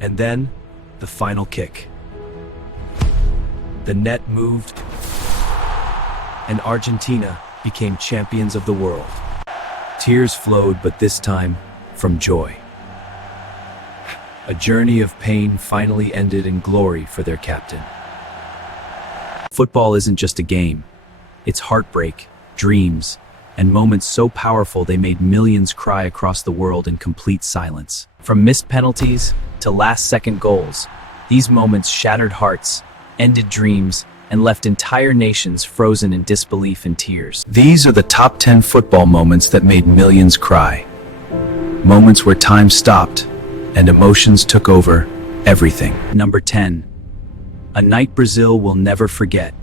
And then, the final kick. The net moved, and Argentina became champions of the world. Tears flowed, but this time from joy. A journey of pain finally ended in glory for their captain. Football isn't just a game. It's heartbreak, dreams, and moments so powerful they made millions cry across the world in complete silence. From missed penalties to last-second goals, these moments shattered hearts, ended dreams, and left entire nations frozen in disbelief and tears. These are the top 10 football moments that made millions cry. Moments where time stopped and emotions took over everything. Number 10. A night Brazil will never forget.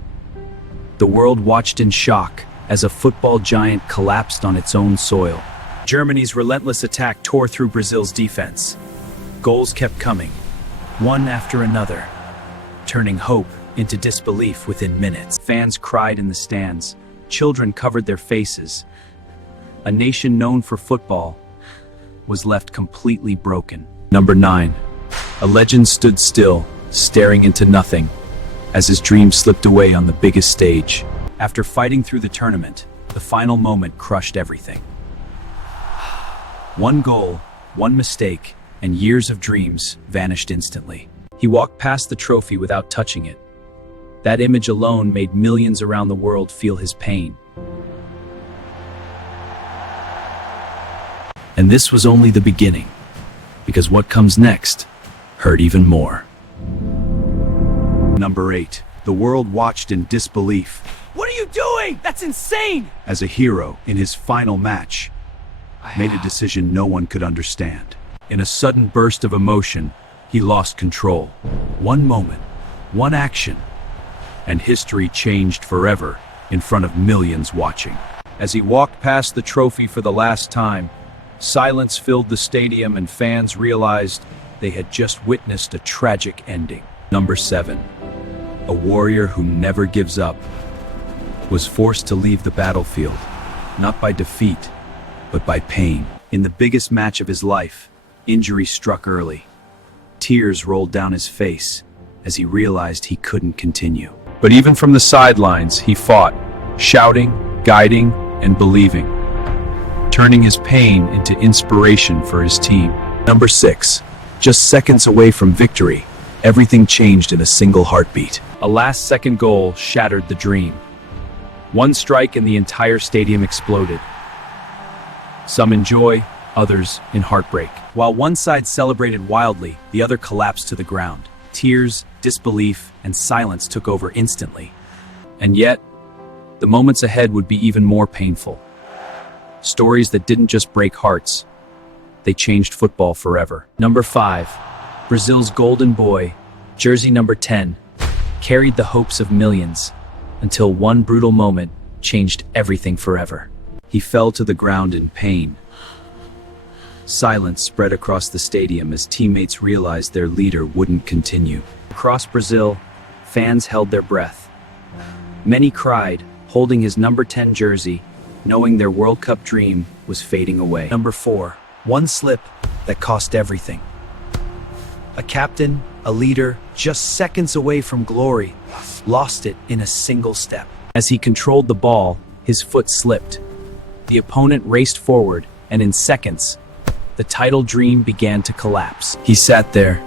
The world watched in shock as a football giant collapsed on its own soil. Germany's relentless attack tore through Brazil's defense. Goals kept coming, one after another, turning hope into disbelief within minutes. Fans cried in the stands. Children covered their faces. A nation known for football was left completely broken. Number 9. A legend stood still, staring into nothing, as his dream slipped away on the biggest stage. After fighting through the tournament, the final moment crushed everything. One goal, one mistake, and years of dreams vanished instantly. He walked past the trophy without touching it. That image alone made millions around the world feel his pain. And this was only the beginning, because what comes next hurt even more. Number 8. The world watched in disbelief. What are you doing? That's insane! As a hero in his final match, made a decision no one could understand. In a sudden burst of emotion, he lost control. One moment, one action, and history changed forever in front of millions watching. As he walked past the trophy for the last time, silence filled the stadium and fans realized they had just witnessed a tragic ending. Number 7. A warrior who never gives up was forced to leave the battlefield, not by defeat, but by pain. In the biggest match of his life, injury struck early. Tears rolled down his face as he realized he couldn't continue. But even from the sidelines, he fought, shouting, guiding, and believing, turning his pain into inspiration for his team. Number 6. Just seconds away from victory, everything changed in a single heartbeat. A last-second goal shattered the dream. One strike and the entire stadium exploded. Some in joy, others in heartbreak. While one side celebrated wildly, the other collapsed to the ground. Tears, disbelief, and silence took over instantly. And yet, the moments ahead would be even more painful. Stories that didn't just break hearts, they changed football forever. Number 5. Brazil's golden boy, jersey number 10, carried the hopes of millions until one brutal moment changed everything forever. He fell to the ground in pain. Silence spread across the stadium as teammates realized their leader wouldn't continue. Across Brazil, fans held their breath. Many cried, holding his number 10 jersey, knowing their World Cup dream was fading away. Number 4. One slip that cost everything. A captain, a leader, just seconds away from glory, lost it in a single step. As he controlled the ball, his foot slipped. The opponent raced forward, and in seconds, the title dream began to collapse. He sat there,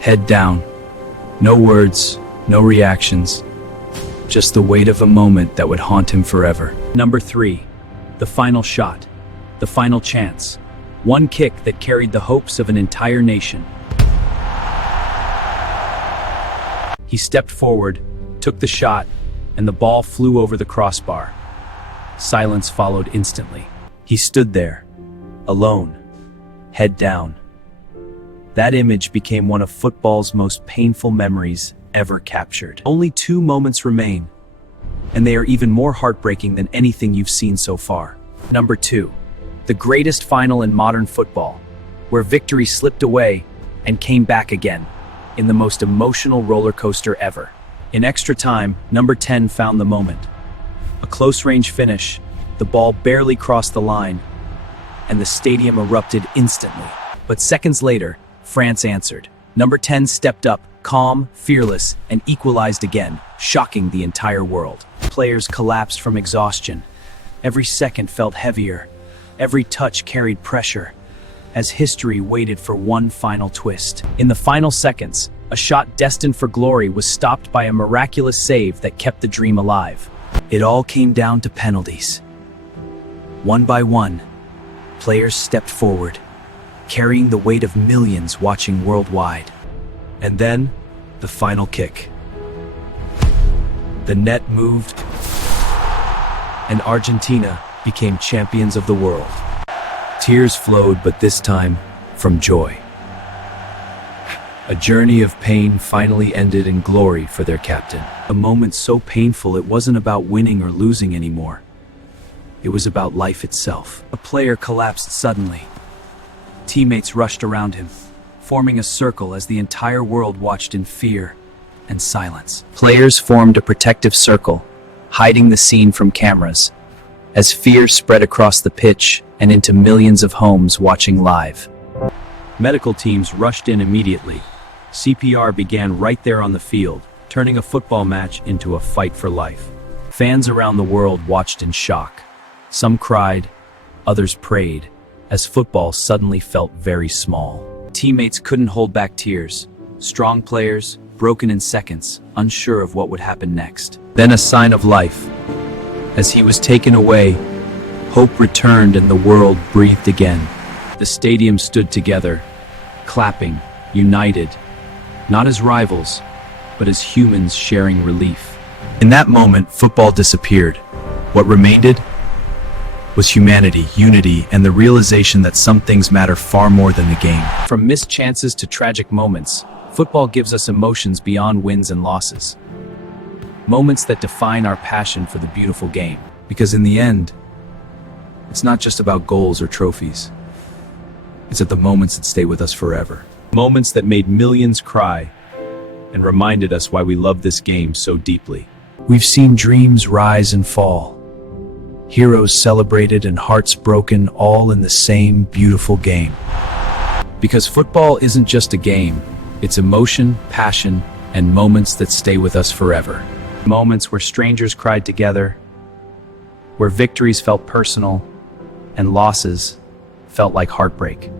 head down. No words, no reactions. Just the weight of a moment that would haunt him forever. Number 3. The final shot. The final chance. One kick that carried the hopes of an entire nation. He stepped forward, took the shot, and the ball flew over the crossbar. Silence followed instantly. He stood there, alone, head down. That image became one of football's most painful memories ever captured. Only 2 moments remain, and they are even more heartbreaking than anything you've seen so far. Number 2. The greatest final in modern football, where victory slipped away and came back again, in the most emotional roller coaster ever. In extra time, number 10 found the moment. A close-range finish, the ball barely crossed the line, and the stadium erupted instantly. But seconds later, France answered. Number 10 stepped up, calm, fearless, and equalized again, shocking the entire world. Players collapsed from exhaustion. Every second felt heavier. Every touch carried pressure, as history waited for one final twist. In the final seconds, a shot destined for glory was stopped by a miraculous save that kept the dream alive. It all came down to penalties. One by one, players stepped forward, carrying the weight of millions watching worldwide. And then, the final kick. The net moved, and Argentina became champions of the world. Tears flowed, but this time from joy. A journey of pain finally ended in glory for their captain. A moment so painful it wasn't about winning or losing anymore. It was about life itself. A player collapsed suddenly. Teammates rushed around him, forming a circle as the entire world watched in fear and silence. Players formed a protective circle, hiding the scene from cameras, as fear spread across the pitch and into millions of homes watching live. Medical teams rushed in immediately. CPR began right there on the field, turning a football match into a fight for life. Fans around the world watched in shock. Some cried, others prayed, as football suddenly felt very small. Teammates couldn't hold back tears. Strong players, broken in seconds, unsure of what would happen next. Then a sign of life. As he was taken away, hope returned and the world breathed again. The stadium stood together, clapping, united, not as rivals, but as humans sharing relief. In that moment, football disappeared. What remained was humanity, unity, and the realization that some things matter far more than the game. From missed chances to tragic moments, football gives us emotions beyond wins and losses. Moments that define our passion for the beautiful game. Because in the end, it's not just about goals or trophies. It's at the moments that stay with us forever. Moments that made millions cry and reminded us why we love this game so deeply. We've seen dreams rise and fall, heroes celebrated and hearts broken, all in the same beautiful game. Because football isn't just a game, it's emotion, passion, and moments that stay with us forever. Moments where strangers cried together, where victories felt personal, and losses felt like heartbreak.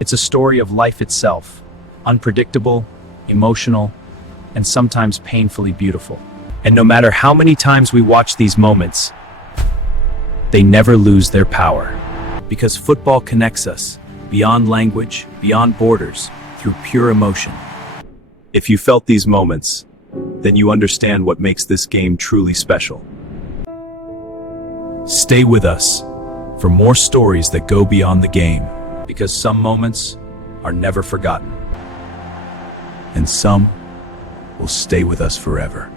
It's a story of life itself, unpredictable, emotional, and sometimes painfully beautiful. And no matter how many times we watch these moments, they never lose their power. Because football connects us, beyond language, beyond borders, through pure emotion. If you felt these moments, then you understand what makes this game truly special. Stay with us for more stories that go beyond the game, because some moments are never forgotten, and some will stay with us forever.